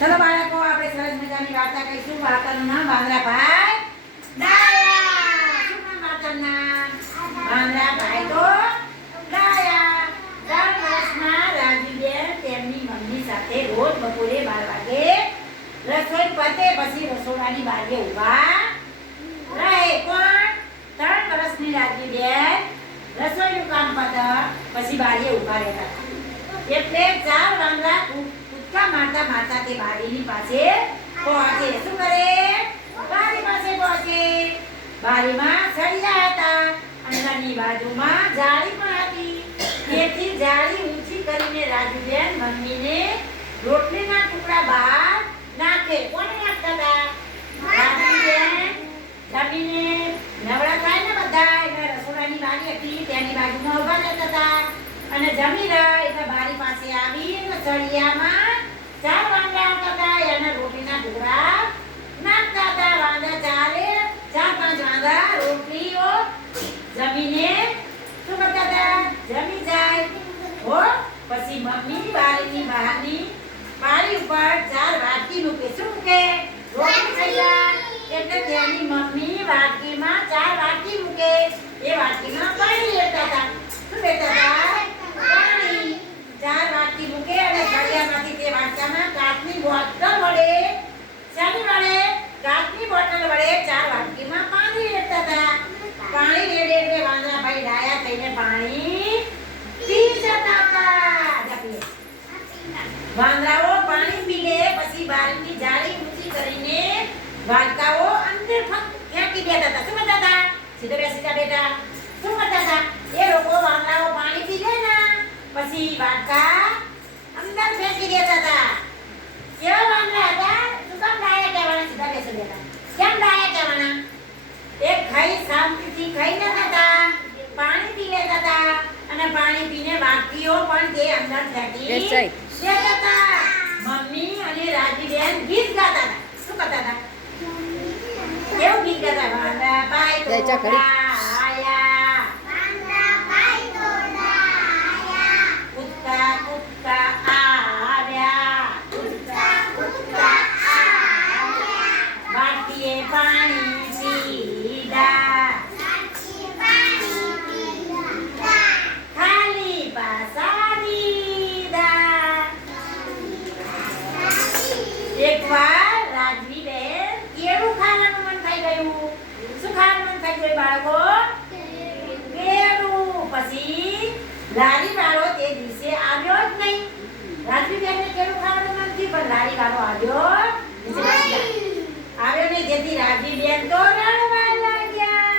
ચલો બાળકો, આપણે સરસ મજાની વાર્તા કહીશું. વાર્તાનું નામ વાંદરાભાઈ ડાયા. શું નામ વાર્તાનું નામ? વાંદરાભાઈ તો ડાયા. 3 વર્ષના રાજુબેન તેમની મમ્મી સાથે રોજ બપોરે 12 વાગે રસોઈ પતે પછી રસોડાની બારીએ ઊભા રહે. કોણ? 3 વર્ષની રાજુબેન રસોઈનું કામ પતે પછી બારીએ ઊભા રહેતા. એટલે 4 વાંદરા કૂદકા મારતા મારતા તે બારીની પાસે પહોંચે. શું કરે? બારી પાસે પહોંચે. બારીમાં સળિયા હતા. અંદરની બાજુમાં જાળી પણ હતી. તેથી જાળી ઊંચી કરીને રાજુબેન મમ્મીને રોટલીના ટુકડા બહાર નાખે. કોને નાખતા હતા? રાજુબેન. જમીને નવરા થાય ને બધા એટલે રસોડાની બારી હતી તેની બાજુમાં ઊભા રહેતા હતા અને જમી રહ્યા એટલે બારી પાસે આવીને સળિયામાં 4 વાંદરા આવતા હતા. એને રોટલીના ટુકડા નાખતા હતા. વાંદરા 4-5 વાંદરા રોટલીઓ જમીને શું કરતા હતા? જમી જાય હો. પછી મમ્મી બારીની બહારની બારી ઉપર 4 વાટકી મૂકે. શું મૂકે? રોટલી ખાઈ જાય. એટલે તેની મમ્મી વાટકીમાં 4 વાટકી મૂકે. એ વાટકીમાં પાણી લેતા હતા. શું લેતા હતા? પાણી. 4 વાટકી મૂકે અને સળિયામાંથી તે વાટકામાં કાચની બોટલ વડે કાચની બોટલ વડે 4 વાટકીમાં પાણી લેતા હતા. પાણી રેડે એટલે વાંદરાભાઈ ડાયા થઈને પાણી પી જતા હતા. વાંદરાઓ પાણી પી લે પછી બારીની જાળી ઊંચી કરીને વાટકાઓ અંદર ફેંકી દેતા હતા. શું કરતા હતા? સીધો બેસી જા બેટા. શું કરતા હતા? એ લોકો વાંદરાઓ પાણી પી લે ને પછી વાટકા અંદર ફેંકી દેતા હતા. કેવા વાંદરા હતા? શું કામ ડાયા કહેવાના? સીધા બેસી બેટા. કેમ ડાયા કહેવાના? એ ખાઈ શાંતિથી ખાઈ લેતા હતા, પાણી પી લેતા હતા અને પાણી પીને વાટકીઓ પણ તે અંદર ફેંકી દેતા હતા. મમ્મી અને રાજુબેન ગીત ગાતા હતા. શું કરતા હતા? કેવું ગીત ગાતા? વાંદરાભાઈ તોડા આયા, વાંદરાભાઈ તોડા આયા, કૂદકા કૂદકા આવ્યા, કૂદકા કૂદકા આવ્યા, વાટીએ પાણી પીધા, વાટીએ પાણી પીધા, ખાલી પાસા દીધા. એકવાર રાજવીબેન કેળું ખાવાનું મન થઈ ગયું. શું ખાવાનું મન થઈ ગયું બાળકો? કેળું. પછી લારી વાળો તે દિવસે આવ્યો જ નહીં. રાજવીબેનને કેળું ખાવાનું મન થયું પણ લારી વાળો આવ્યો નહીં. જેથી રાજવીબેન તો રડવા લાગ્યા.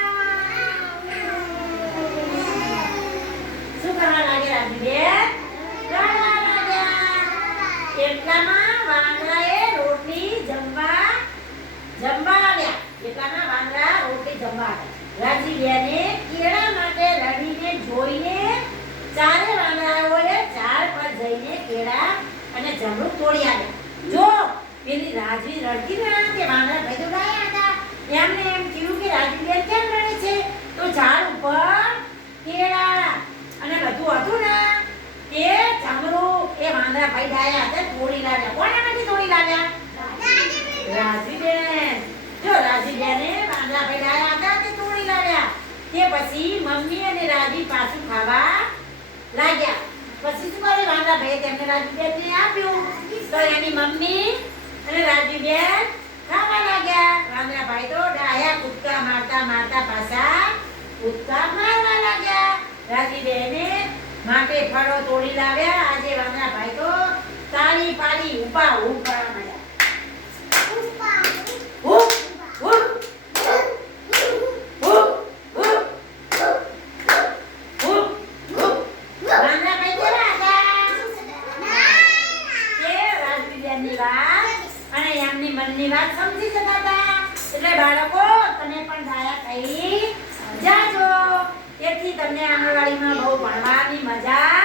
શું કરવા લાગ્યા રાજવીબેન? રડવા લાગ્યા. એટલામાં વાંદરાએ રોટલી જમવા આવ્યા. એટલામાં વાંદરા રોટલી જમવા આવ્યા. રાજવીબેને કેળા માટે રડીને જોઈને 4 વાંદરાઓએ ઝાડ પર જઈને કેળા અને જમરૂખ તોડી આવ્યા. જો પેલી રાજવી રડતી ને તે વાંદરાભાઈ તો ડાયા હતા. એમને એમ થયું કે રાજવીબેન કેમ રડે છે? તો ઝાડ ઉપર કેળા અને બધું હતું ને તે જમરૂખ એ વાંદરાભાઈ ડાયા હતા તોડી લાવ્યા. કોનામાંથી તોડી લાવ્યા? રાજવીબેન. જો રાજવીબેને વાંદરાભાઈ ડાયા હતા તે તોડી લાવ્યા. તે પછી મમ્મી અને રાજવી પાછું ખાવા લાગ્યા. પછી શું કરે? વાંદરાભાઈએ તેમને રાજવીબેનને આપ્યું. તો એની મમ્મી અને રાજવીબેન ખાવા લાગ્યા. વાંદરાભાઈ તો ડાયા કૂદકા મારતા મારતા પાછા કૂદકા મારવા લાગ્યા. રાજવીબેને માટે ફળો તોડી લાવ્યા. આજે વાંદરાભાઈ તો તાળી પાડી ઊભા કરવા માંડ્યા. મનની વાત સમજી જતા હતા. એટલે બાળકો તમે પણ ડાયા થઈ જાજો. તેથી તમને આંગણવાડીમાં બહુ ભણવાની મજા